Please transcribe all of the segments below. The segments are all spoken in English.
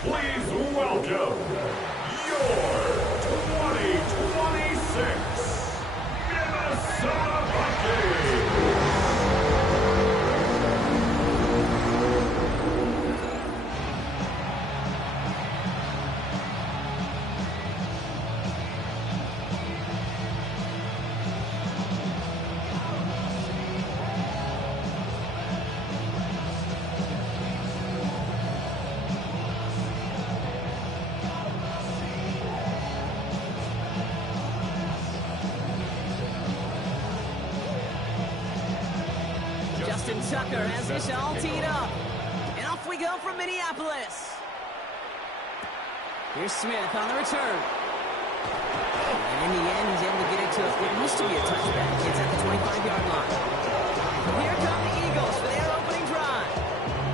Please welcome your 2026 Minnesota Vikings. Tucker has this all teed up. And off we go from Minneapolis. Here's Smith on the return. And in the end, he's able to get it to what used to be a touchback. It's at the 25-yard line. Here come the Eagles for their opening drive.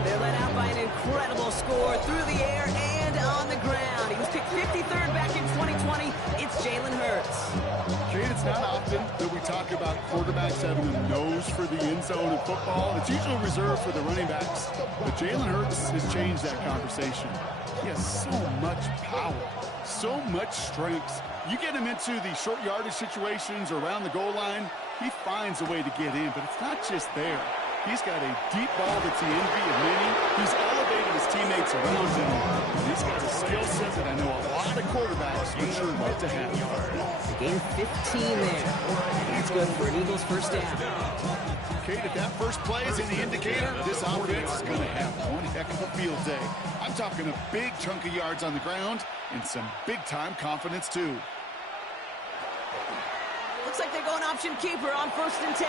They're led out by an incredible score through the air and on the ground. He was picked 53rd back in 2020. It's Jalen Hurts. Kate, it's not often that we talk about quarterbacks having a nose for the end zone in football. It's usually reserved for the running backs. But Jalen Hurts has changed that conversation. He has so much power, so much strength. You get him into the short yardage situations or around the goal line, he finds a way to get in. But it's not just there. He's got a deep ball that's the envy of many. He's elevated his teammates around him. And he's got a skill set that I know a lot of quarterbacks would sure love to have. Gain 15 there. That's good for an Eagles first down. Kate, if that first play is any indicator, this offense is going to have one heck of a field day. I'm talking a big chunk of yards on the ground and some big-time confidence, too. Looks like they're going option keeper on 1st and 10.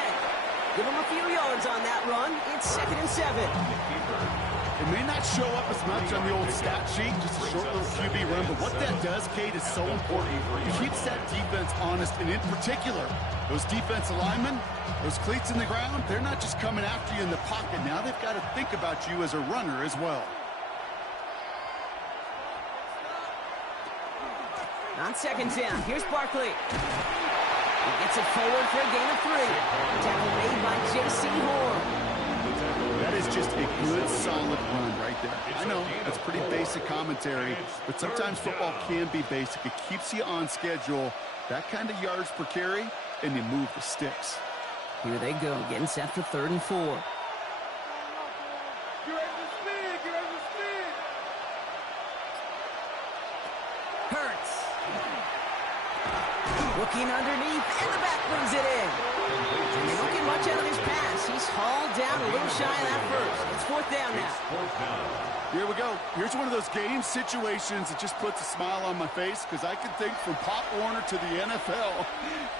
Give him a few yards on that run. It's 2nd and 7. It may not show up as much on the old stat sheet, just a short little QB run, but what that does, Kate, is so important. It keeps that defense honest, and in particular, those defensive linemen, those cleats in the ground, they're not just coming after you in the pocket. Now they've got to think about you as a runner as well. On 2nd down, here's Barkley. He gets it forward for a gain of 3. Tackle made by J.C. Horn. That is just a good, solid run right there. I know, that's pretty basic commentary, but sometimes football can be basic. It keeps you on schedule, that kind of yards per carry, and you move the sticks. Here they go, getting set for 3rd and 4. Hurts. Looking underneath, and the back brings it in. And they don't get much out of this pass. He's hauled down a little shy of that first. It's 4th down now. Here we go. Here's one of those game situations that just puts a smile on my face because I can think from Pop Warner to the NFL.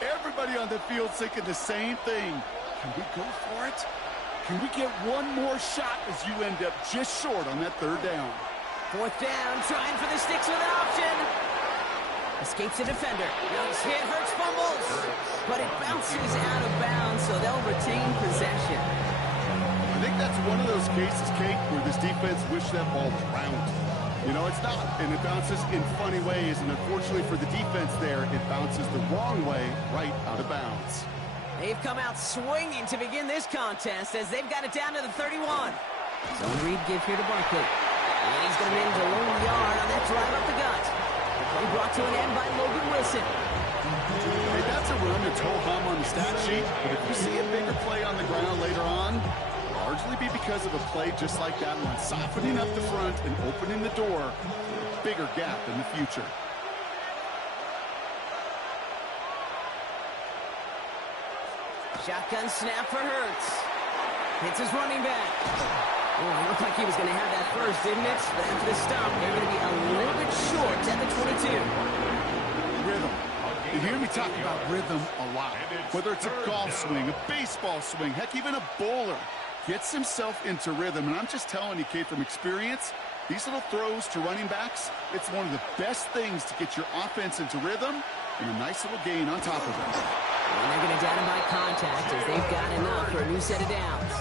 Everybody on the field thinking the same thing. Can we go for it? Can we get one more shot as you end up just short on that 3rd down? 4th down, trying for the sticks with an option. Escapes the defender. Nice hit, Hurts fumbles. But it bounces out of bounds, so they'll retain possession. I think that's one of those cases, Kate, where this defense wished that ball was round. You know, it's not, and it bounces in funny ways, and unfortunately for the defense there, it bounces the wrong way right out of bounds. They've come out swinging to begin this contest as they've got it down to the 31. Zone read give here to Barkley. And he's going to manage a lone yard on that drive up the gut. Play brought to an end by Logan Wilson. Hey, that's a run that's ho-hum on the stat sheet, but if you see a bigger play on the ground later on, largely be because of a play just like that one, softening up the front and opening the door for a bigger gap in the future. Shotgun snap for Hurts. Hits his running back. Oh, it looked like he was going to have that first, didn't it? But after the stop, they're going to be a little bit short at the 22. Rhythm. You hear me talk about rhythm a lot. Whether it's a golf swing, a baseball swing, heck, even a bowler gets himself into rhythm. And I'm just telling you, Kate, from experience, these little throws to running backs, it's one of the best things to get your offense into rhythm and a nice little gain on top of it. And they're going to down him by contact as they've got enough for a new set of downs.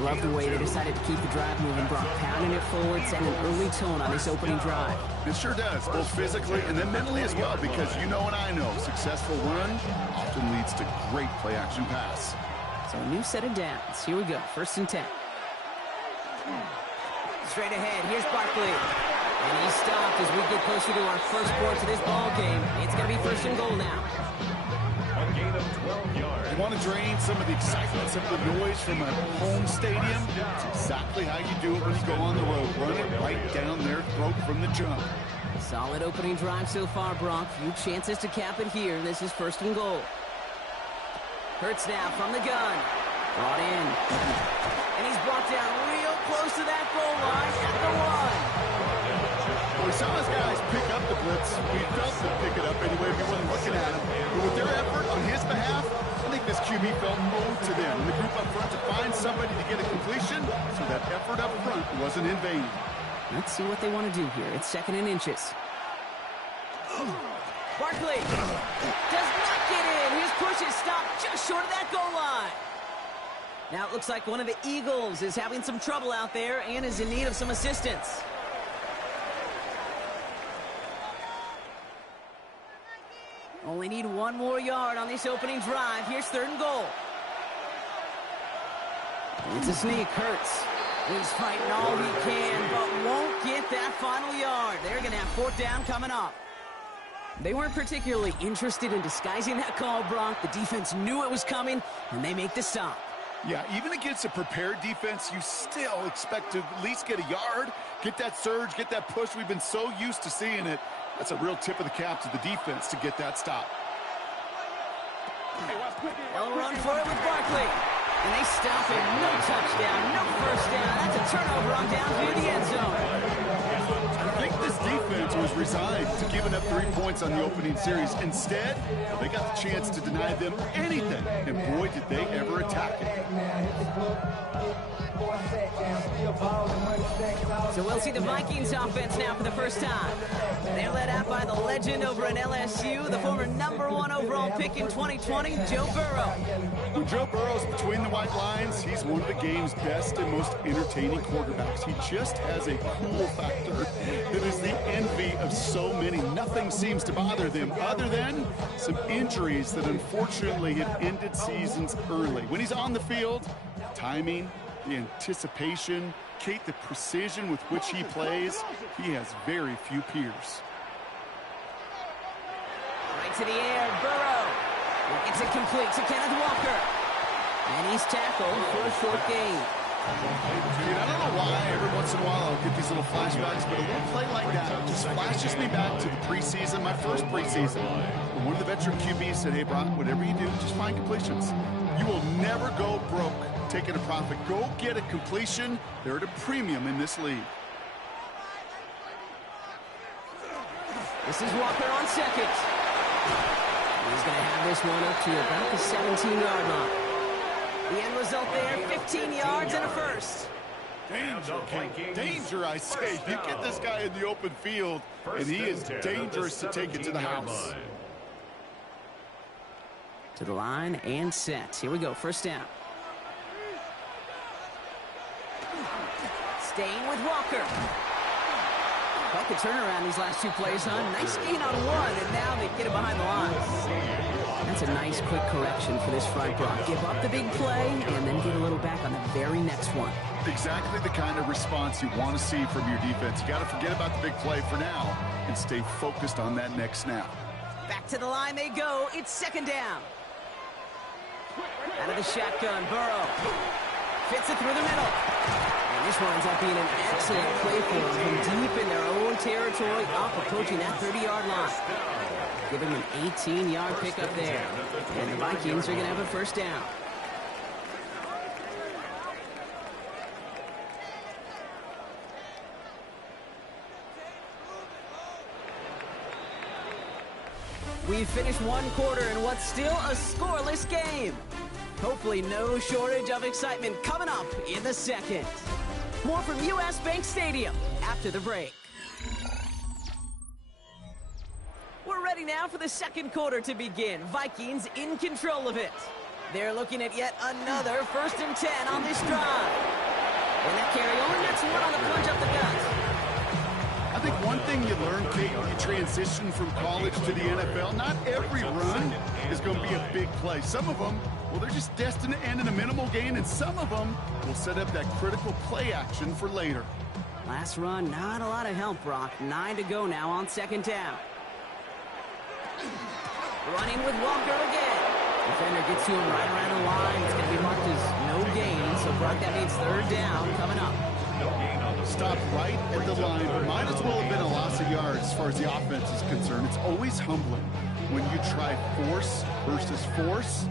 Love the way they decided to keep the drive moving, Brock, pounding it forward, setting an early tone on this opening drive. It sure does, both physically and then mentally as well, because you know and I know, successful run often leads to great play-action pass. So a new set of downs. Here we go, 1st and 10. Straight ahead, here's Barkley. And he's stopped as we get closer to our first quarter to this ball game. It's going to be first and goal now. A gain of 12 yards. You want to drain some of the excitement, some of the noise from a home stadium? It's exactly how you do it when you go on the road. Run it right down their throat from the jump. Solid opening drive so far, Brock. Few chances to cap it here. This is first and goal. Hurts now from the gun. Brought in. And he's brought down real close to that goal line at the one. Well, we saw his guys pick up the blitz. We felt them pick it up anyway if he wasn't looking at him. But with their effort on his behalf, I think this QB felt owed to them. And the group up front to find somebody to get a completion, so that effort up front wasn't in vain. Let's see what they want to do here. It's 2nd and inches. Barkley does not get in. His push is stopped just short of that goal line. Now it looks like one of the Eagles is having some trouble out there and is in need of some assistance. Only need 1 more yard on this opening drive. Here's 3rd and goal. It's a sneak. Hurts. He's fighting all he can, but won't get that final yard. They're going to have 4th down coming up. They weren't particularly interested in disguising that call, Brock. The defense knew it was coming, and they make the stop. Yeah, even against a prepared defense, you still expect to at least get a yard, get that surge, get that push. We've been so used to seeing it. That's a real tip of the cap to the defense to get that stop. They'll run for it with Barkley. And they stop it. No touchdown, no first down. That's a turnover on down through the end zone. I think this defense was resigned to giving up 3 points on the opening series. Instead, they got the chance to deny them anything. And boy, did they ever attack it. So we'll see the Vikings offense now for the first time. They're led out by the legend over at LSU, the former #1 overall pick in 2020, Joe Burrow. When Joe Burrow's between the white lines, he's one of the game's best and most entertaining quarterbacks. He just has a cool factor that is the envy of so many. Nothing seems to bother them other than some injuries that unfortunately have ended seasons early. When he's on the field, timing, the anticipation, Kate, the precision with which he plays, he has very few peers. Right to the air, Burrow. It's it complete to Kenneth Walker. And he's tackled for a short gain. Dude, I don't know why every once in a while I'll get these little flashbacks, but a little play like that just flashes me back to the preseason, my first preseason. When one of the veteran QBs said, hey, Brock, whatever you do, just find completions. You will never go broke taking a profit. Go get a completion. They're at a premium in this league. This is Walker on 2nd. He's going to have this one up to about the 17-yard line. The end result there, 15 yards and a first. Danger, I say. You get this guy in the open field, and he is dangerous to take it to the house. To the line and set. Here we go, first down. Staying with Walker. Quite the turnaround these last 2 plays, huh? Nice gain on 1, and now they get it behind the line. That's a nice quick correction for this front, Brock. Give up the big play, and then get a little back on the very next one. Exactly the kind of response you want to see from your defense. You got to forget about the big play for now and stay focused on that next snap. Back to the line they go. It's 2nd down. Out of the shotgun, Burrow. Fits it through the middle. And this winds up being an excellent play for them from deep in their own territory, up approaching that 30-yard line. Giving them an 18-yard pickup there. And the Vikings are going to have a first down. We've finished 1 quarter in what's still a scoreless game. Hopefully no shortage of excitement coming up in the 2nd. More from U.S. Bank Stadium after the break. We're ready now for the 2nd quarter to begin. Vikings in control of it. They're looking at yet another 1st and 10 on this drive. And that carry only gets 1 on the punch up the gut. I think one thing you learn, Kate, when you transition from college to the NFL, not every run is going to be a big play. Some of them, well, they're just destined to end in a minimal gain, and some of them will set up that critical play action for later. Last run, not a lot of help, Brock. 9 to go now on second down. Running with Walker again. Defender gets to him right around the line. It's going to be marked as no gain. So, Brock, that means third down coming up. Stopped right at the line, but might as well have been a loss of yards as far as the offense is concerned. It's always humbling when you try force versus force,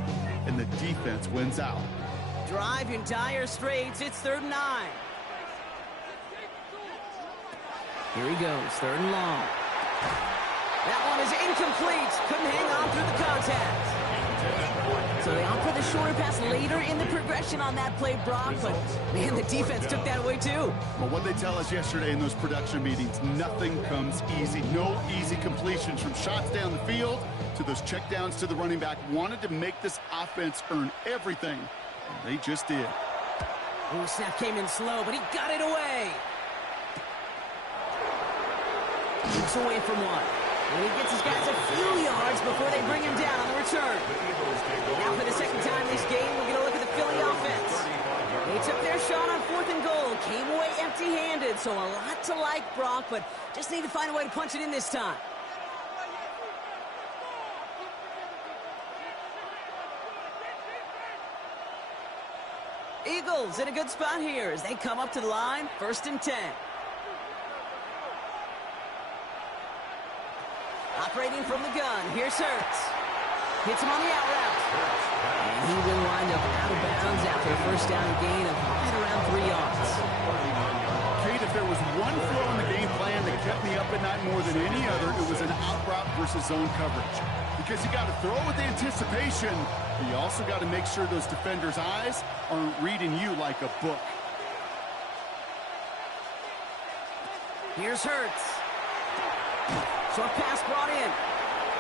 and the defense wins out. Drive in dire straits. It's 3rd and 9. Here he goes, 3rd and long. That one is incomplete. Couldn't hang on through the contact. So they opt for the shorter pass later in the progression on that play, Brock, but man, the defense took that away too. Well, what they tell us yesterday in those production meetings, nothing comes easy. No easy completions from shots down the field to those checkdowns to the running back. Wanted to make this offense earn everything, and they just did. Ooh, snap came in slow, but he got it away. Keeps away from one. And he gets his guys a few yards before they bring him down on the return. Now for the second time this game, we're going to look at the Philly offense. They took their shot on 4th and goal, came away empty-handed, so a lot to like, Brock, but just need to find a way to punch it in this time. Eagles in a good spot here as they come up to the line, 1st and 10. Operating from the gun, here's Hurts. Hits him on the out route. And he will wind up out of bounds after a first down gain of right around 3 yards. Kate, if there was one flow in the game plan that kept me up at night more than any other, it was an out route versus zone coverage. Because you got to throw with anticipation, but you also got to make sure those defenders' eyes aren't reading you like a book. Here's Hurts. Short pass brought in.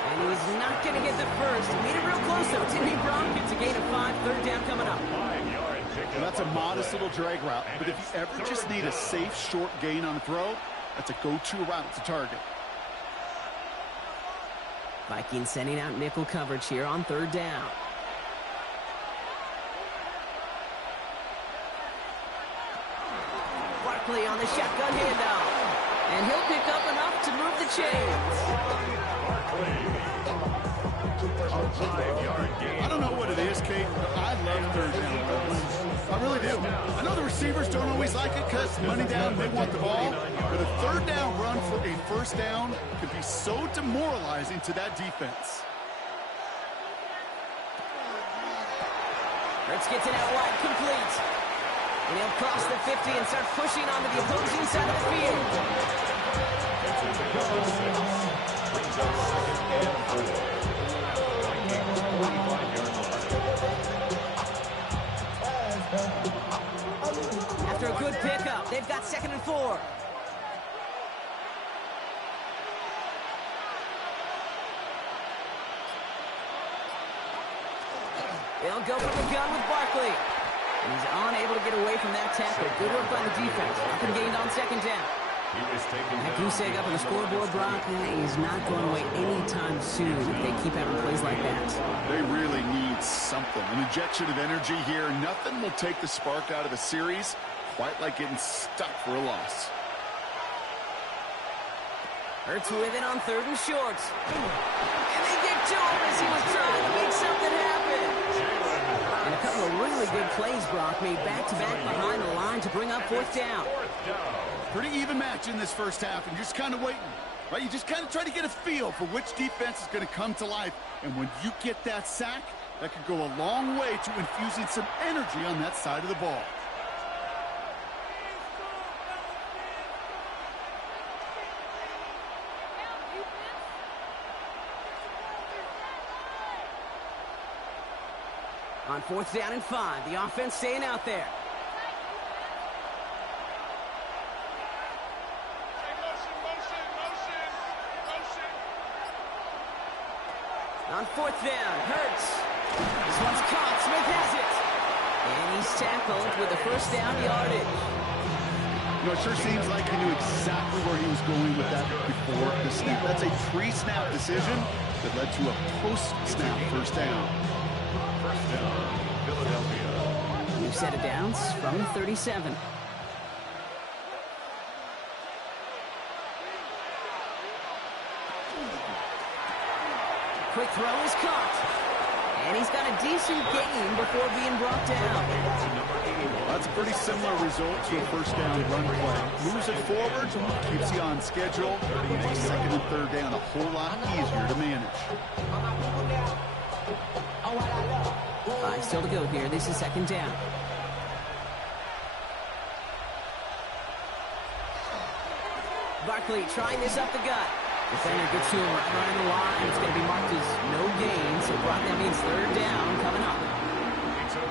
And he's not going to get the first. Made it real close, though. Didn't he, Brock? It's a gain of 5, 3rd down coming up. Well, that's a modest little drag route. But if you ever just need a safe, short gain on the throw, that's a go-to route to target. Vikings sending out nickel coverage here on 3rd down. Barkley on the shotgun handoff. And he'll pick up enough to move the chains. I don't know what it is, Kate, but I love 3rd down runs. I really do. I know the receivers don't always like it because money down, they want the ball. But a 3rd down run for a 1st down could be so demoralizing to that defense. Hurts gets it out wide, complete. And he'll cross the 50 and start pushing onto the opposing side of the field. After a good pickup, they've got 2nd and 4. They'll go from the gun with Barkley. And he's unable to get away from that tackle. Good work by the defense. Up and gained on 2nd down. That goose egg up on the scoreboard, Brock, he's not going away anytime soon if they keep having plays like that. They really need something. An injection of energy here. Nothing will take the spark out of a series quite like getting stuck for a loss. Hurts with it on 3rd and short. And they get to him as he was trying to make something happen. And a couple of really good plays, Brock, made back-to-back behind the line to bring up 4th down. Pretty even match in this first half, and you're just kind of waiting. Right? You just kind of try to get a feel for which defense is going to come to life. And when you get that sack, that could go a long way to infusing some energy on that side of the ball. On 4th down and 5, the offense staying out there. On 4th down, Hurts. This one's caught. Smith has it. And he's tackled with the 1st down yardage. You know, it sure seems like he knew exactly where he was going with that before the snap. That's a pre-snap decision that led to a post-snap 1st down. New set of downs from 37. quick throw is caught. And he's got a decent gain before being brought down. That's a pretty similar result to a first down run play. Moves it forward, keeps you on schedule, makes second and third down a whole lot easier to manage. 5 still to go here. This is second down. Barkley trying this up the gut. Defender gets to him right around the line. It's going to be marked as no gain. So Brock, that means third down coming up.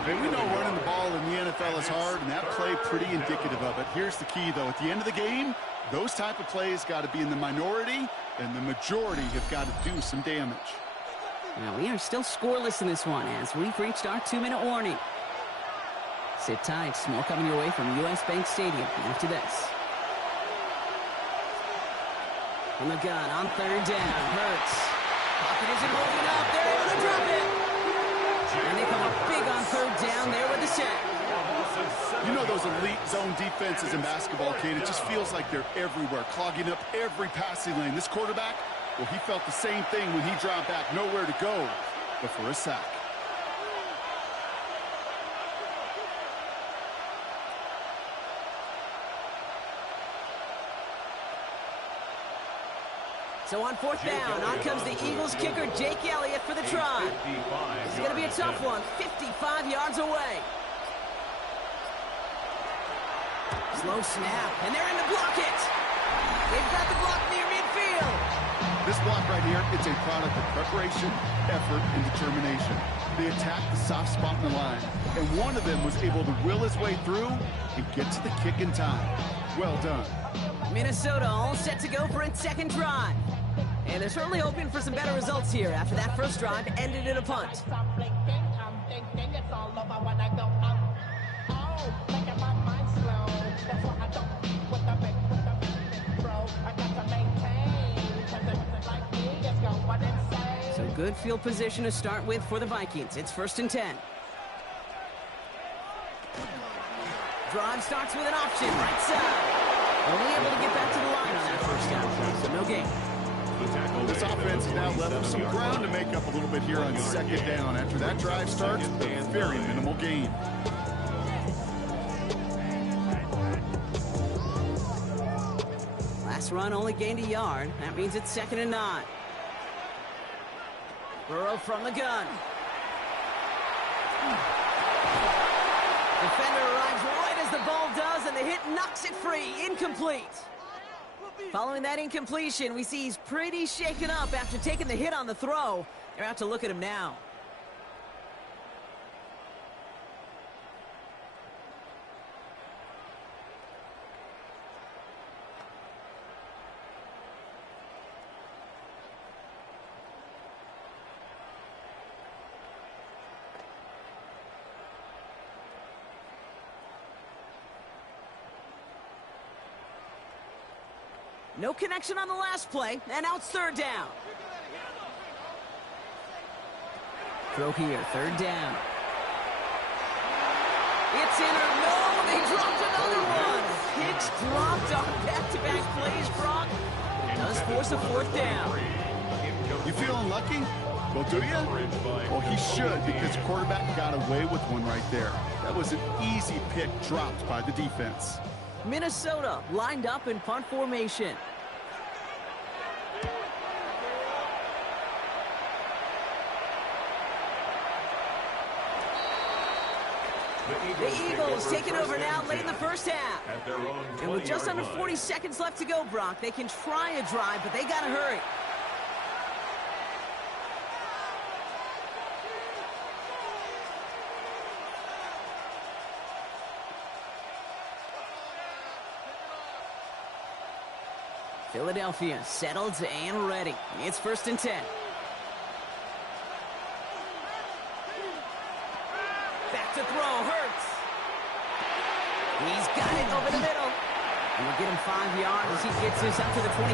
And we know running the ball in the NFL is hard, and that play pretty indicative of it. Here's the key, though. At the end of the game, those type of plays got to be in the minority, and the majority have got to do some damage. Now, we are still scoreless in this one as we've reached our 2-minute warning. Sit tight. More coming your way from U.S. Bank Stadium after this. From the gun on third down. Hurts. Pocket isn't holding up. They're able to drop it. And they come up big on third down there with the sack. You know those elite zone defenses in basketball, Kate, it just feels like they're everywhere, clogging up every passing lane. This quarterback, well, he felt the same thing when he dropped back, nowhere to go but for a sack. So on fourth down, on comes the Eagles kicker, Jake Elliott, for the try. This is going to be a tough one, 55 yards away. Slow snap, and they're in to block it. They've got the block near midfield. This block right here, it's a product of preparation, effort, and determination. They attacked the soft spot in the line, and one of them was able to will his way through and get to the kick in time. Well done. Minnesota all set to go for its second drive. And they're certainly hoping for some better results here after that first drive ended in a punt. So good field position to start with for the Vikings. It's 1st and 10. Drive starts with an option, right side. Only able to get back to the line on that first down, so no gain. This offense has now left them some ground to make up a little bit here on second down. After that drive starts, a very minimal gain. Last run only gained a yard. That means it's 2nd and 9. Burrow from the gun. Defender arrives right as the ball does, and the hit knocks it free. Incomplete. Following that incompletion, we see he's pretty shaken up after taking the hit on the throw. They're out to look at him now. No connection on the last play, and now it's 3rd down. Throw here, 3rd down. It's in or no, they dropped another one. Hicks dropped on back-to-back plays, Brock. It does force a 4th down. You feeling lucky? Well, do you? Well, he should, because the quarterback got away with one right there. That was an easy pick dropped by the defense. Minnesota lined up in punt formation. The Eagles taking over now late in the first half. And with just under 40 seconds left to go, Brock, they can try a drive, but they got to hurry. Philadelphia settled and ready. It's 1st and 10. Back to throw, Hurts. He's got it over the middle. And we'll get him 5 yards as he gets this up to the 25.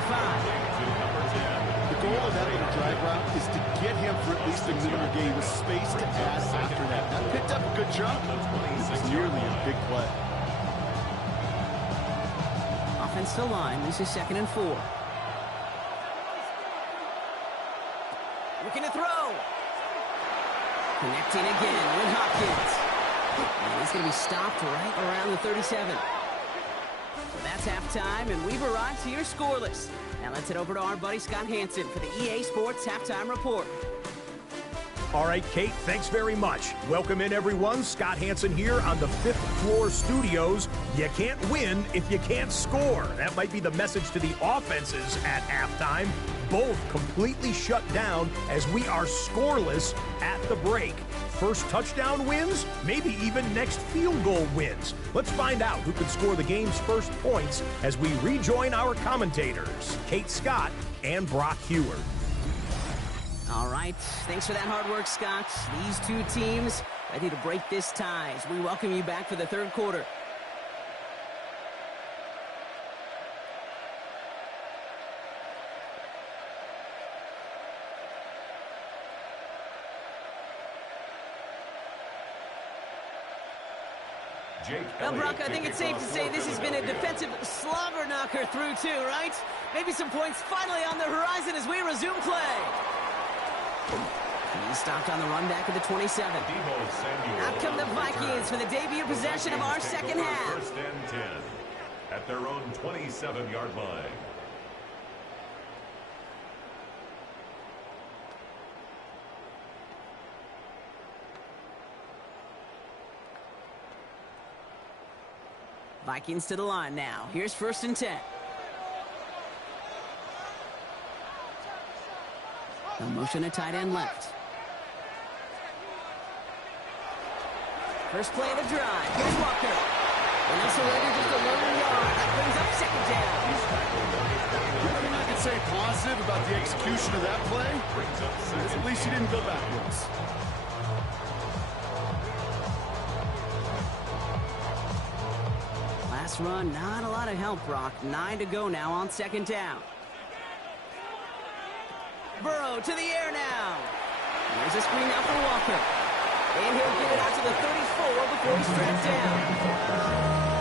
The goal of that little drive route is to get him for at least a minimum gain with space to add after that. That picked up a good chunk. This is nearly a big play. Offensive line, this is 2nd and 4. Looking to throw. Connecting again with Hopkins. And he's going to be stopped right around the 37. So that's halftime, and we've arrived to your scoreless. Now let's head over to our buddy Scott Hansen for the EA Sports Halftime Report. All right, Kate, thanks very much. Welcome in, everyone. Scott Hansen here on the 5th floor studios. You can't win if you can't score. That might be the message to the offenses at halftime. Both completely shut down as we are scoreless at the break. First touchdown wins, maybe even next field goal wins. Let's find out who can score the game's first points as we rejoin our commentators, Kate Scott and Brock Heward. All right, thanks for that hard work, Scott. These two teams ready to break this tie as we welcome you back for the third quarter. Well, Brock, I think it's safe to say this has been a defensive slobber knocker through two, right? Maybe some points finally on the horizon as we resume play. He's stopped on the run back at the 27. Out come the Vikings for the debut possession of our second half. First and 10 at their own 27-yard line. Vikings to the line now. Here's first and 10. No motion at tight end left. First play of the drive. Here's Walker. And that's already just a lone yard. That brings up second down. Nothing I can say positive about the execution of that play. At least he didn't go backwards. Last run, not a lot of help, Brock. 9 to go now on second down. Burrow to the air now. There's a screen out for Walker. And he'll get it out to the 34 before he's strapped down.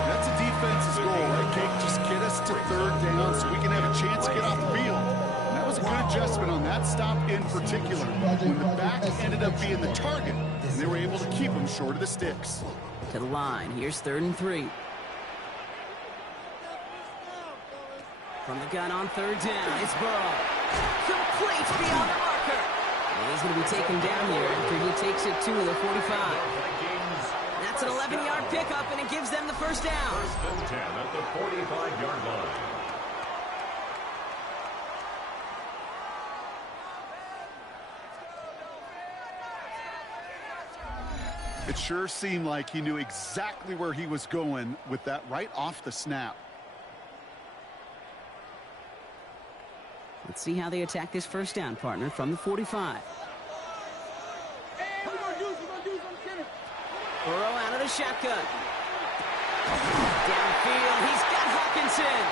That's a defense's goal, right, Kate? Just get us to third down so we can have a chance to get off the field. And that was a good adjustment on that stop in particular. When the back ended up being the target, and they were able to keep him short of the sticks. To the line. Here's 3rd and 3. From the gun on 3rd down, it's Burrow. Complete beyond the marker. And he's going to be taken down here after he takes it to the 45. That's an 11-yard pickup, and it gives them the first down. First and 10 at the 45-yard line. It sure seemed like he knew exactly where he was going with that right off the snap. Let's see how they attack this first down, partner, from the 45. Burrow out of the shotgun. Downfield, he's got Hawkinson.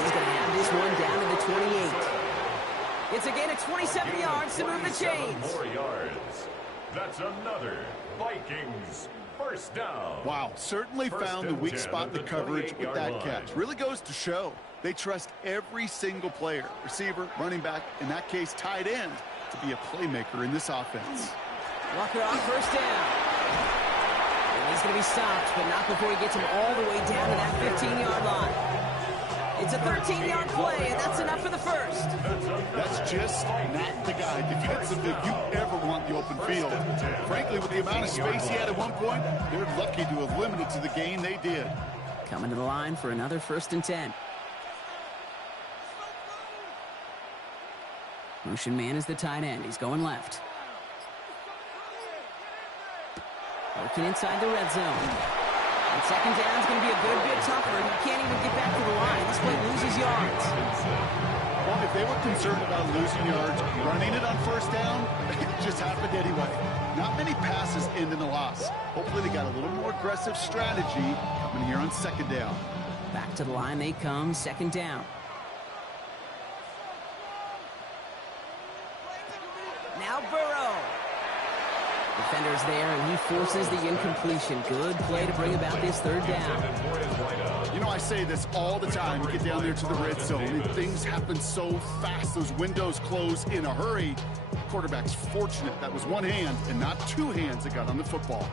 He's going to have this one down to the 28. It's a gain of 27 yards to move the chains. More yards. That's another Vikings first down. Wow, certainly found the weak spot in the coverage with that catch. Really goes to show they trust every single player, receiver, running back, in that case, tight end, to be a playmaker in this offense. Walker on first down. And he's going to be stopped, but not before he gets him all the way down to that 15-yard line. It's a 13-yard play, and that's enough for the first. That's just not the guy. Defensively, if you ever want the open field. Frankly, with the amount of space he had at one point, they're lucky to have limited to the gain they did. Coming to the line for another first and 10. Motion man is the tight end. He's going left. Working inside the red zone. And second down is going to be a good bit tougher. He can't even get back to the line. This play loses yards. Well, if they were concerned about losing yards, running it on first down, it just happened anyway. Not many passes end in a loss. Hopefully they got a little more aggressive strategy coming here on second down. Back to the line they come, second down. Now Burrow. Defender's there, and he forces the incompletion. Good play to bring about this third down. You know, I say this all the time. You get down there to the red zone, and things happen so fast. Those windows close in a hurry. Quarterback's fortunate that was one hand and not two hands that got on the football.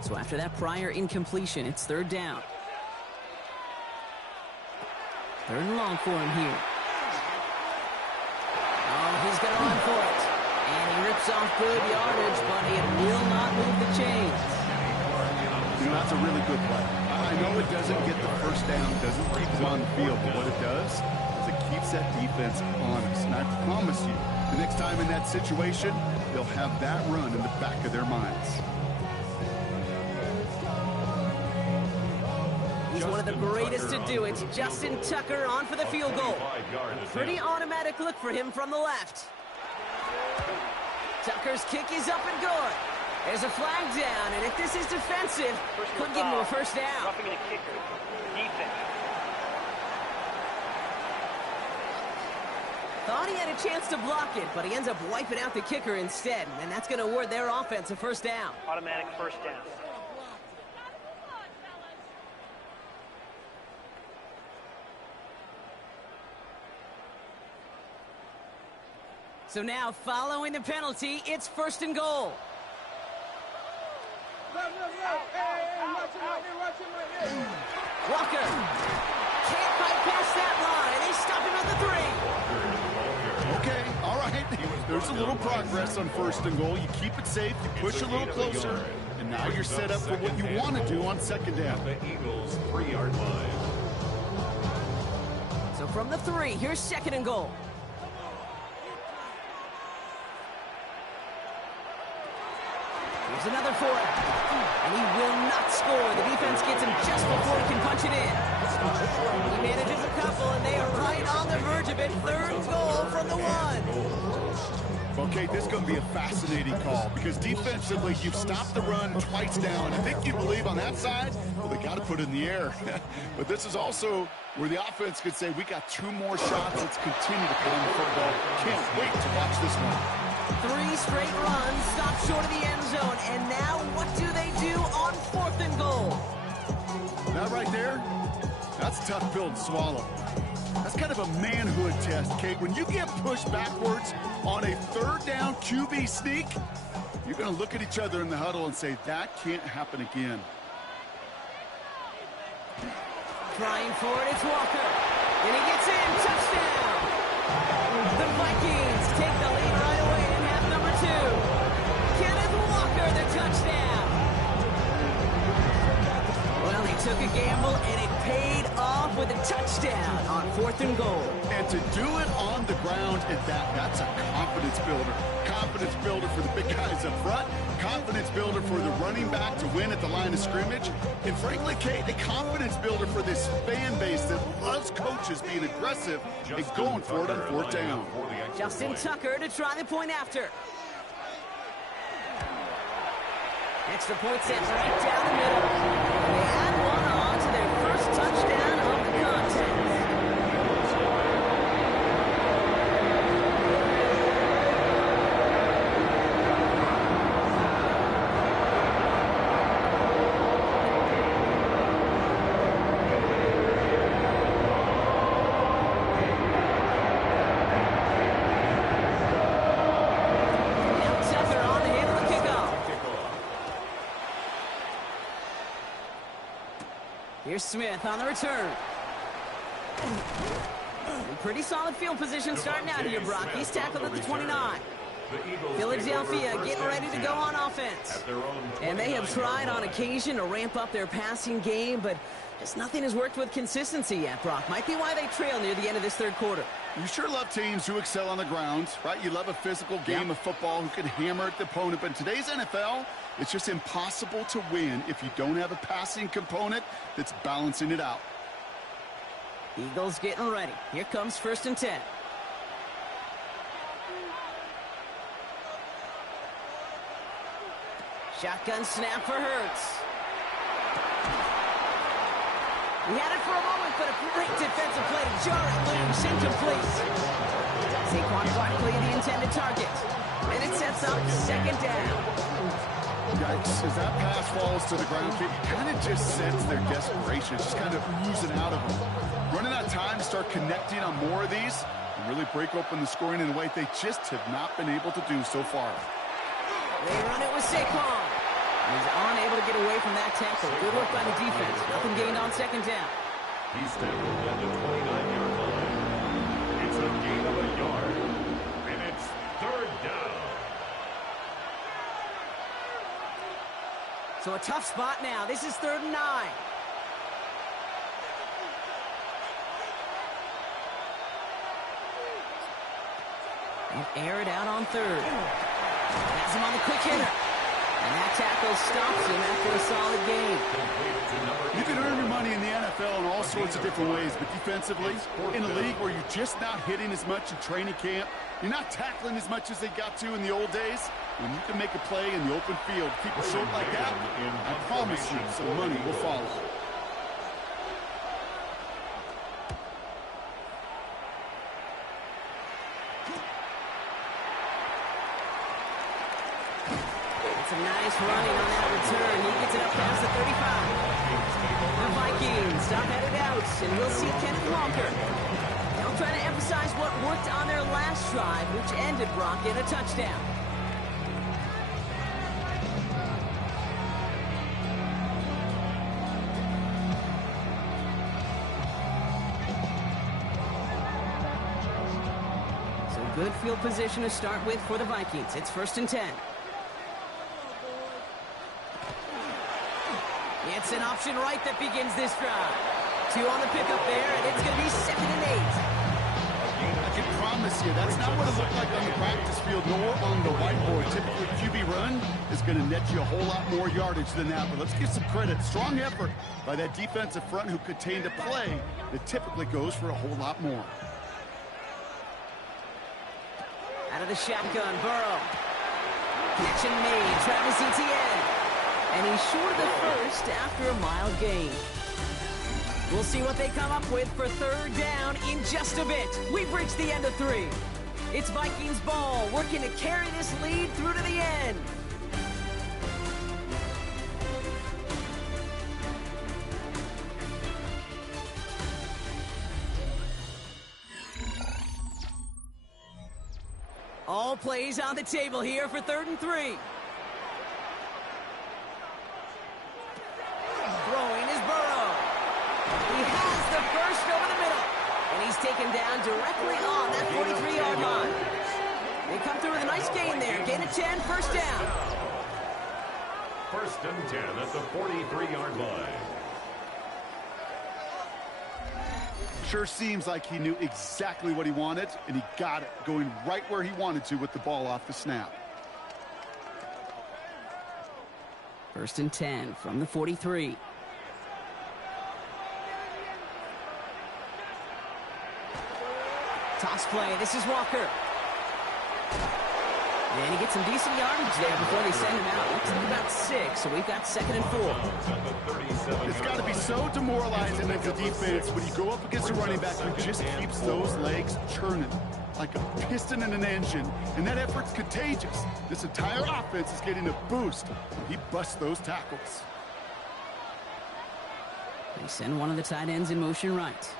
So after that prior incompletion, it's third down. Third and long for him here. Oh, he's going to run for it. And he rips off good yardage, but it will not move the chains. You know, that's a really good play. I know it doesn't get the first down, doesn't keep them on the field, but what it does is it keeps that defense honest. And I promise you, the next time in that situation, they'll have that run in the back of their minds. He's one of the greatest to do it. Justin Tucker on for the field goal. Pretty automatic look for him from the left. Tucker's kick is up and good. There's a flag down, and if this is defensive, could give him a first down. Roughing the kicker. Defense. Thought he had a chance to block it, but he ends up wiping out the kicker instead, and that's going to award their offense a first down. Automatic first down. So now, following the penalty, it's first and goal. Walker can't bypass that line. They stop him at the 3. Okay, all right. There's a little progress on first and goal. You keep it safe, you push a little closer, and now you're set up for what you want to do on second down. The Eagles' 3-yard line. So from the 3, here's second and goal. Here's another for it. And he will not score. The defense gets him just before he can punch it in. He manages a couple, and they are right on the verge of it. Third goal from the 1. Okay, this is going to be a fascinating call because defensively, you've stopped the run twice down. I think you believe on that side, well, they got to put it in the air. But this is also where the offense could say, we got 2 more shots. Let's continue to play the football. Can't wait to watch this one. 3 straight runs, stop short of the end zone. And now what do they do on 4th and goal? That right there, that's a tough pill to swallow. That's kind of a manhood test, Kate. When you get pushed backwards on a third down QB sneak, you're going to look at each other in the huddle and say, that can't happen again. Trying for it, it's Walker. And he gets in, touchdown! The Vikings take the lead right away in half number 2. Kenneth Walker, the touchdown! Well, he took a gamble, and it paid off with a touchdown on 4th and goal. And to do it on the ground at that's a confidence builder. Confidence builder for the big guys up front. Confidence builder for the running back to win at the line of scrimmage. And frankly, Kate, a confidence builder for this fan base that loves coaches being aggressive and going for it on 4th down. Justin Tucker to try the point after. Extra point set right down the middle. And they add one on to their first touchdown of the contest. Here's Smith on the return. Pretty solid field position starting out here, Brock. He's tackled at the 29. Philadelphia getting ready to go on offense. And they have tried on occasion to ramp up their passing game, but just nothing has worked with consistency yet, Brock. Might be why they trail near the end of this third quarter. You sure love teams who excel on the ground, right? You love a physical game of football who can hammer at the opponent. But in today's NFL, it's just impossible to win if you don't have a passing component that's balancing it out. Eagles getting ready. Here comes 1st and 10. Shotgun snap for Hurts. He had it for a moment, but a great defensive play to jar it loose, incomplete. Saquon Barkley, the intended target. And it sets up second down. Yikes, as that pass falls to the ground, it kind of just sense their desperation. It's just kind of oozing out of them. Running out of time to start connecting on more of these and really break open the scoring in a way they just have not been able to do so far. They run it with Saquon. He's unable to get away from that tackle. Good work by the defense. Nothing gained on second down. He's tackled at the 29-yard line. It's a gain of a yard. And it's third down. So a tough spot now. This is 3rd and 9. And air it out on 3rd. Has him on the quick hitter. And that tackle stops him after a solid gain. You can earn your money in the NFL in all sorts of different ways, but defensively, in a league where you're just not hitting as much in training camp, you're not tackling as much as they got to in the old days, when you can make a play in the open field, keep it short like that, I promise you some money will follow. It's a nice running on that return. He gets it up past the 35. The Vikings stop headed out, and we'll see Kenneth Walker. They'll try to emphasize what worked on their last drive, which ended Brock in a touchdown. So good field position to start with for the Vikings. It's 1st and 10. It's an option right that begins this drive. 2 on the pickup there, and it's going to be 2nd and 8. I can promise you, that's not what it looked like on the practice field nor on the whiteboard. Typically, QB run is going to net you a whole lot more yardage than that. But let's give some credit. Strong effort by that defensive front who contained a play that typically goes for a whole lot more. Out of the shotgun, Burrow. Catch and made, Travis Etienne. And he's short of the first after a mild gain. We'll see what they come up with for 3rd down in just a bit. We've reached the end of 3. It's Vikings ball, working to carry this lead through to the end. All plays on the table here for 3rd and 3. Throwing is Burrow. He has the first over the middle. And he's taken down directly on that 43-yard line. They come through with a nice gain there. Gain of 10, 1st down. 1st and 10 at the 43-yard line. Sure seems like he knew exactly what he wanted, and he got it, going right where he wanted to with the ball off the snap. 1st and 10 from the 43. Toss play. This is Walker. And he gets some decent yardage there before they send him out. Looks like about 6, so we've got 2nd and 4. It's got to be so demoralizing as a defense when you go up against a running back who just keeps those legs churning like a piston in an engine, and that effort's contagious. This entire offense is getting a boost. He busts those tackles. They send one of the tight ends in motion right.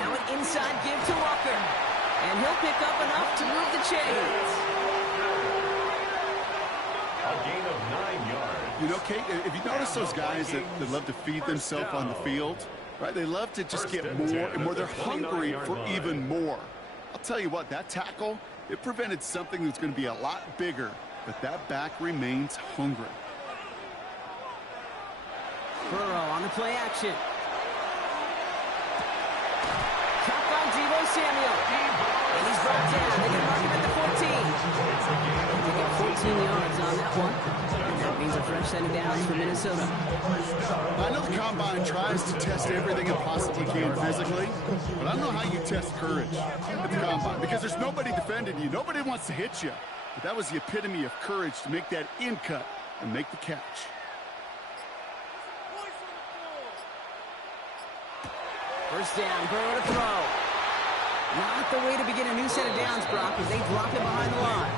Now an inside give to Walker. And he'll pick up enough to move the chains. A gain of 9 yards. You know, Kate, if you notice those guys that love to feed themselves on the field, right? They love to just get more and more. They're hungry for even more. I'll tell you what, that tackle, it prevented something that's going to be a lot bigger, but that back remains hungry. Burrow on the play action. Caught by Deebo Samuel. And he's brought down. They can mark him at the 14. They got 14 yards on that one. And that means a fresh set of downs for Minnesota. I know the Combine tries to test everything it possibly can physically, but I don't know how you test courage at the Combine, because there's nobody defending you. Nobody wants to hit you. But that was the epitome of courage to make that in cut and make the catch. First down, Burrow to throw. Not the way to begin a new set of downs, Brock, as they drop it behind the line.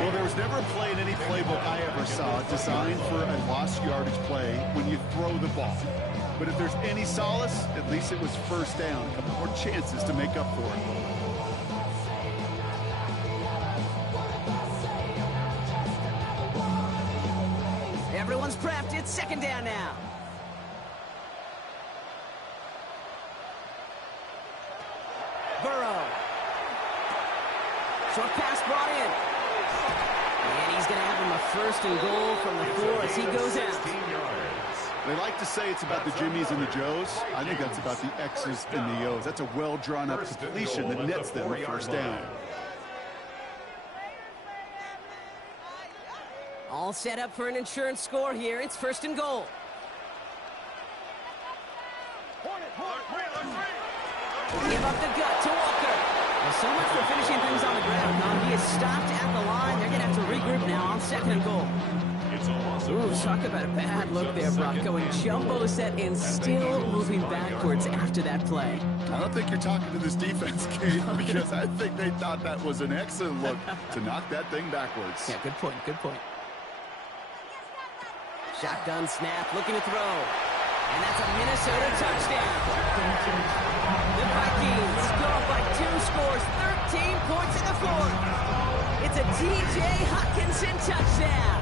Well, there was never a play in any playbook I ever saw designed for a lost yardage play when you throw the ball. But if there's any solace, at least it was first down. A couple more chances to make up for it. Everyone's prepped. It's second down now. Burrow. Short pass brought in. And he's going to have him a first and goal from the 4 as he goes out. They like to say it's about the Jimmies and the Joes. I think that's about the X's and the O's. That's a well-drawn-up completion that nets them a first down. All set up for an insurance score here. It's first and goal. Give up the gut to Walker. Well, so much for finishing things on the ground, huh? He is stopped at the line. They're going to have to regroup now on second and goal. Ooh, talk about a bad look there, Brock. Going jumbo set and still moving backwards after that play. I don't think you're talking to this defense, Kate, because I think they thought that was an excellent look to knock that thing backwards. Yeah, good point, good point. Shotgun snap, looking to throw. And that's a Minnesota touchdown. The Vikings go up by 2 scores, 13 points in the 4th. It's a T.J. Hockenson touchdown.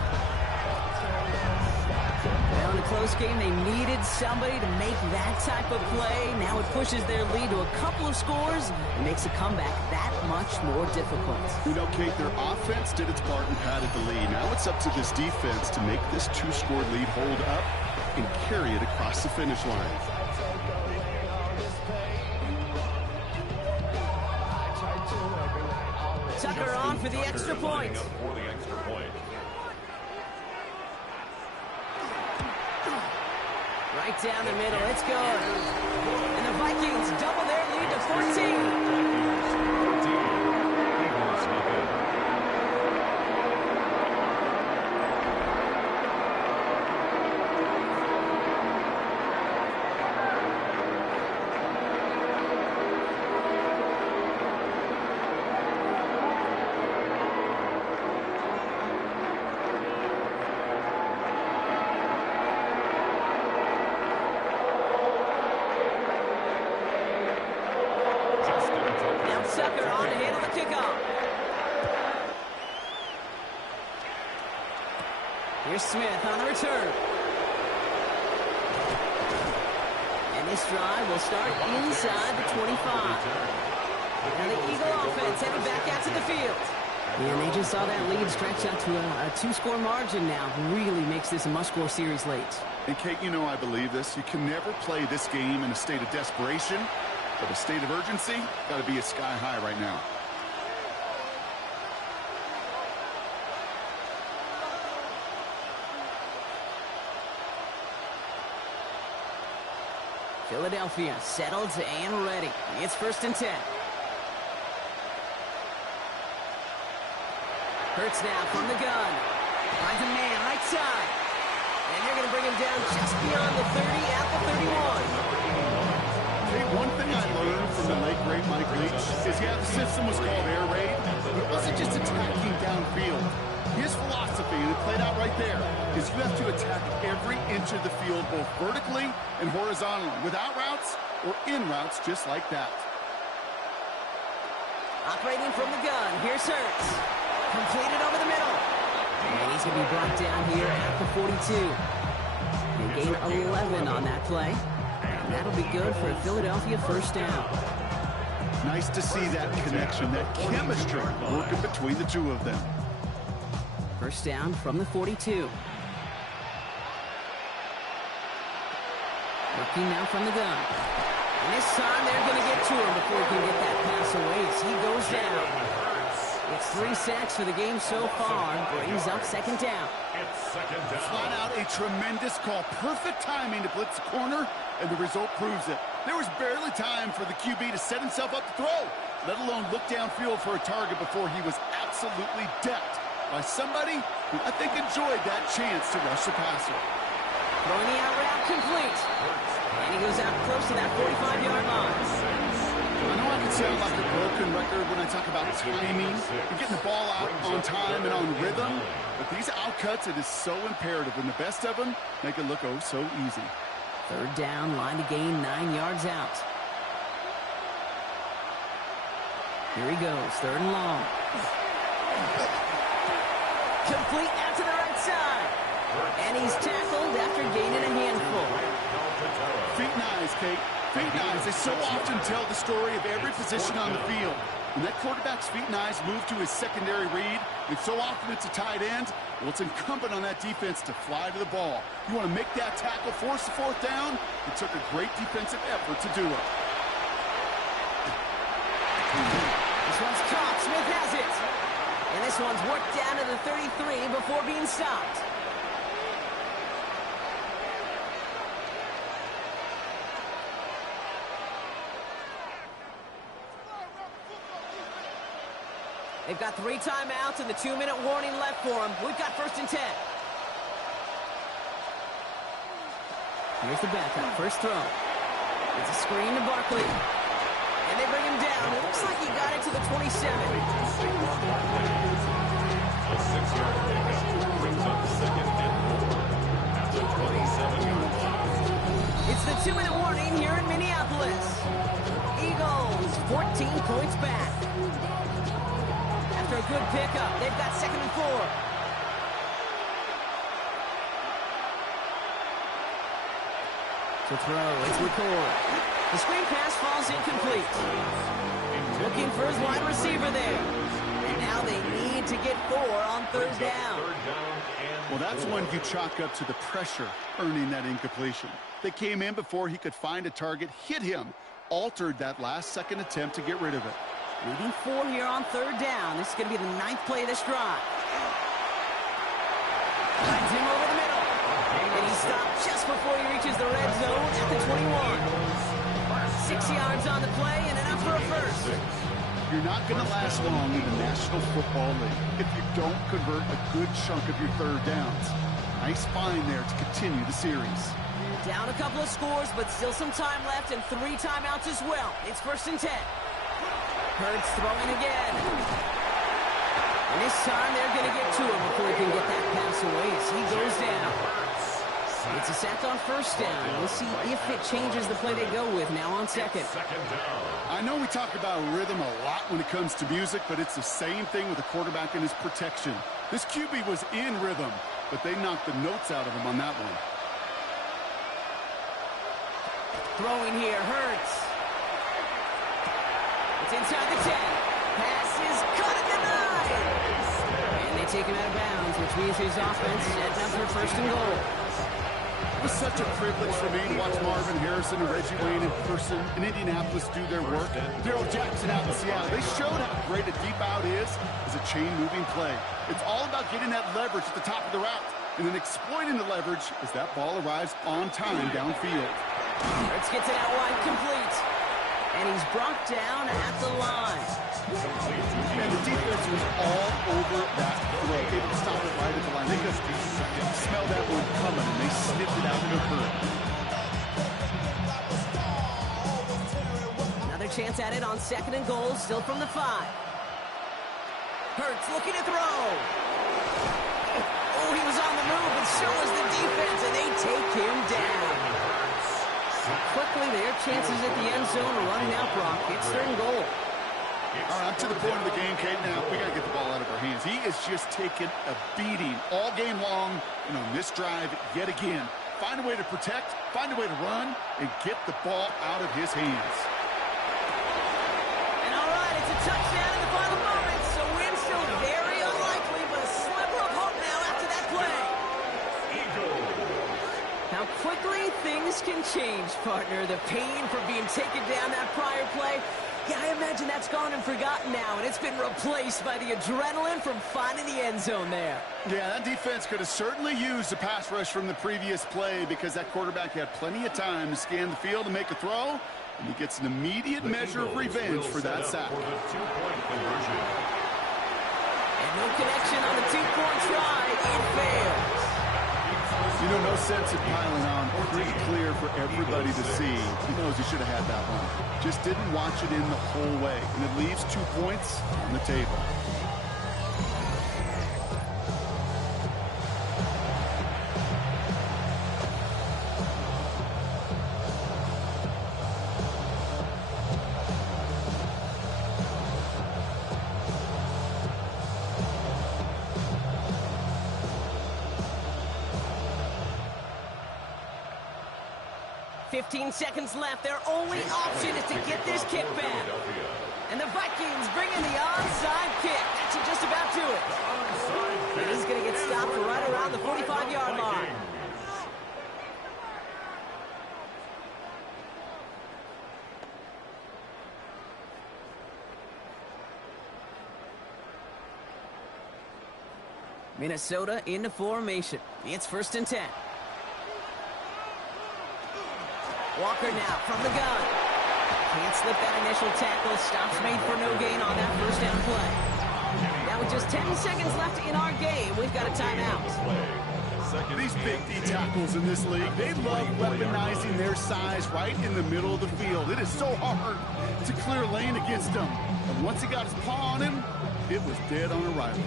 Well, in a close game, they needed somebody to make that type of play. Now it pushes their lead to a couple of scores and makes a comeback that much more difficult. You know, Kate, their offense did its part and padded the lead. Now it's up to this defense to make this 2-score lead hold up and carry it across the finish line. Tucker on for the extra point. Right down the middle, it's good. And the Vikings double their lead to 14. Tucker on to handle the kickoff. Here's Smith on the return. And this drive will start inside the 25. And the Eagle offense headed back out to the field. And they just saw that lead stretch out to a 2-score margin now. Really makes this a must-score series late. And Kate, you know I believe this. You can never play this game in a state of desperation. But a state of urgency, got to be a sky high right now. Philadelphia settled and ready. It's first and 10. Hurts now from the gun. Finds a man right side. And they're going to bring him down just beyond the 30 at the 31. Hey, one thing I learned from the late great Mike Leach is, yeah, the system was called air raid, but it wasn't just attacking downfield. His philosophy, and it played out right there, is you have to attack every inch of the field, both vertically and horizontally, without routes or in routes just like that. Operating from the gun, here's Hurts. Completed over the middle. And he's going to be brought down here at the 42. And gain 11 on that play. And that'll be good for a Philadelphia first down. Nice to see that connection, that chemistry working between the two of them. First down from the 42. Working now from the gun. And this time they're going to get to him before he can get that pass away as he goes down. It's 3 sacks for the game so far. Brings up second down. Flat out a tremendous call. Perfect timing to blitz the corner, and the result proves it. There was barely time for the QB to set himself up to throw, let alone look downfield for a target before he was absolutely decked by somebody who I think enjoyed that chance to rush the passer. Throwing the out route complete. And he goes out close to that 45-yard line. I know I can sound like a broken record when I talk about timing and getting the ball out on time and on rhythm, but these outcuts, it is so imperative, and the best of them make it look oh so easy. Third down, line to gain 9 yards out. Here he goes, third and long. Complete out to the right side. And he's tackled after gaining a handful. Feet and eyes, Kate. Feet and eyes, they so often tell the story of every position on the field. When that quarterback's feet and eyes move to his secondary read, and so often it's a tight end, well, it's incumbent on that defense to fly to the ball. You want to make that tackle, force the fourth down? It took a great defensive effort to do it. This one's caught. Smith has it. And this one's worked down to the 33 before being stopped. They've got 3 timeouts and the 2-minute warning left for them. We've got 1st and 10. Here's the backup. First throw. It's a screen to Barkley. And they bring him down. It looks like he got it to the 27. A 6-yard pickup brings up 2nd and 4 at the 27-yard line. It's the 2-minute warning here in Minneapolis. Eagles 14 points back. After a good pickup, they've got 2nd and 4. To throw, it's McCord. The screen pass falls incomplete. Looking for his wide receiver there. And now they need to get 4 on 3rd down. Well, that's one you chalk up to the pressure earning that incompletion. They came in before he could find a target, hit him, altered that last-second attempt to get rid of it. Leading 4 here on 3rd down. This is going to be the 9th play of this drive. Finds him over the middle. And he stopped just before he reaches the red zone at the 21. 6 yards on the play and enough for a first. You're not going to last long in the National Football League if you don't convert a good chunk of your 3rd downs. Nice find there to continue the series. Down a couple of scores, but still some time left and 3 timeouts as well. It's 1st and 10. Hurts throwing again. And this time they're going to get to him before he can get that pass away as he goes down. It's a sack on 1st down. We'll see if it changes the play they go with now on 2nd. I know we talk about rhythm a lot when it comes to music, but it's the same thing with a quarterback and his protection. This QB was in rhythm, but they knocked the notes out of him on that one. Throwing here, Hurts. It's inside the 10. Pass is cut and denied. And they take him out of bounds, which means his offense setting up for 1st and goal. It was such a privilege for me to watch Marvin Harrison and Reggie Wayne in person in Indianapolis do their work. Daryl Jackson out in Seattle. They showed how great a deep out is as a chain-moving play. It's all about getting that leverage at the top of the route and then exploiting the leverage as that ball arrives on time downfield. Hurts gets it out wide, complete. And he's brought down at the line. And the defense was all over that throw. Able to stop it right at the line. They just smelled that one coming, and they sniffed it out in a hurry. Another chance at it on 2nd and goal, still from the 5. Hurts looking to throw. Oh, he was on the move, but so was the defense, and they take him down. Quickly, their chances at the end zone are running out, Brock. It's 3rd and goal. All right, I'm to the point of the game, Kate. Now, we got to get the ball out of our hands. He is just taking a beating all game long, and on this drive, yet again. Find a way to protect, find a way to run, and get the ball out of his hands. And all right, it's a touchdown in the final moments, so win still very unlikely, but a sliver of hope now after that play. How quickly things can change, partner. The pain for being taken down that prior play, yeah, I imagine that's gone and forgotten now, and it's been replaced by the adrenaline from finding the end zone there. Yeah, that defense could have certainly used the pass rush from the previous play because that quarterback had plenty of time to scan the field and make a throw, and he gets an immediate measure of revenge for that sack. For the 2-point conversion. And no connection on the 2-point try. It fails. You know, no sense in piling on. Pretty clear for everybody everybody to see. He knows he should have had that one. Just didn't watch it in the whole way. And it leaves 2 points on the table. "15 seconds left. Their only option is to get this kick back. And the Vikings bring in the onside kick. That should just about do it. And he's going to get stopped right around the 45-yard line. Minnesota into formation. It's 1st and 10. Walker now from the gun. Can't slip that initial tackle. Stops made for no gain on that 1st down play. Now with just 10 seconds left in our game, we've got a timeout. These big D tackles in this league, they love weaponizing their size right in the middle of the field. It is so hard to clear lane against them. And once he got his paw on him, it was dead on arrival.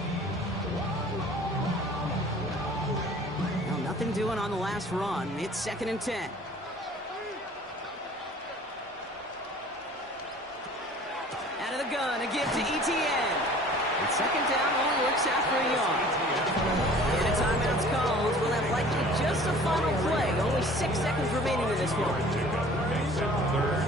Well, nothing doing on the last run. It's 2nd and 10. Out of the gun, a give to ETN. And 2nd down only works out for a yard. And a timeout's called. We'll have likely just a final play. Only 6 seconds remaining in this one. Third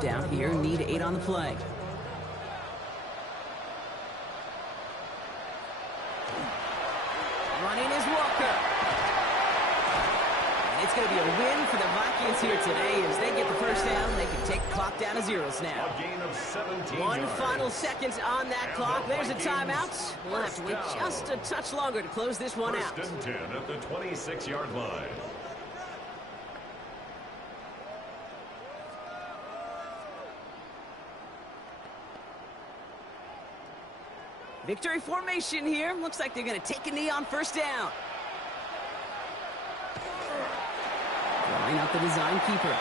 down here, need 8 on the play. Running is Walker. And it's going to be a win for the Vikings here today as they get the 1st down. They can take the clock down to 0s now. A gain of 17 One yards. final second on that clock. There's a timeout. We'll have to wait just a touch longer to close this one out. 1st and 10 at the 26-yard line. Victory formation here. Looks like they're going to take a knee on 1st down. Drawing up the design keeper.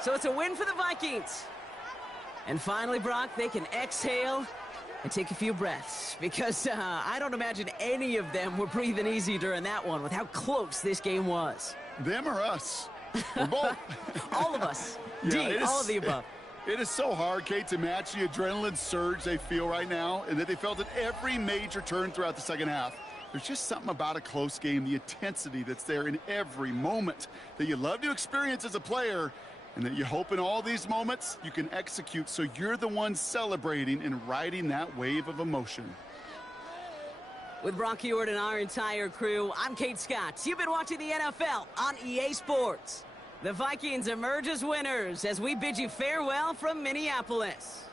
So it's a win for the Vikings. And finally, Brock, they can exhale and take a few breaths. Because I don't imagine any of them were breathing easy during that one with how close this game was. Them or us? We're both. All of us. Yeah, D, all of the above. It is so hard, Kate, to match the adrenaline surge they feel right now and that they felt at every major turn throughout the 2nd half. There's just something about a close game, the intensity that's there in every moment that you love to experience as a player and that you hope in all these moments you can execute so you're the one celebrating and riding that wave of emotion. With Brock Ewart and our entire crew, I'm Kate Scott. You've been watching the NFL on EA Sports. The Vikings emerge as winners as we bid you farewell from Minneapolis.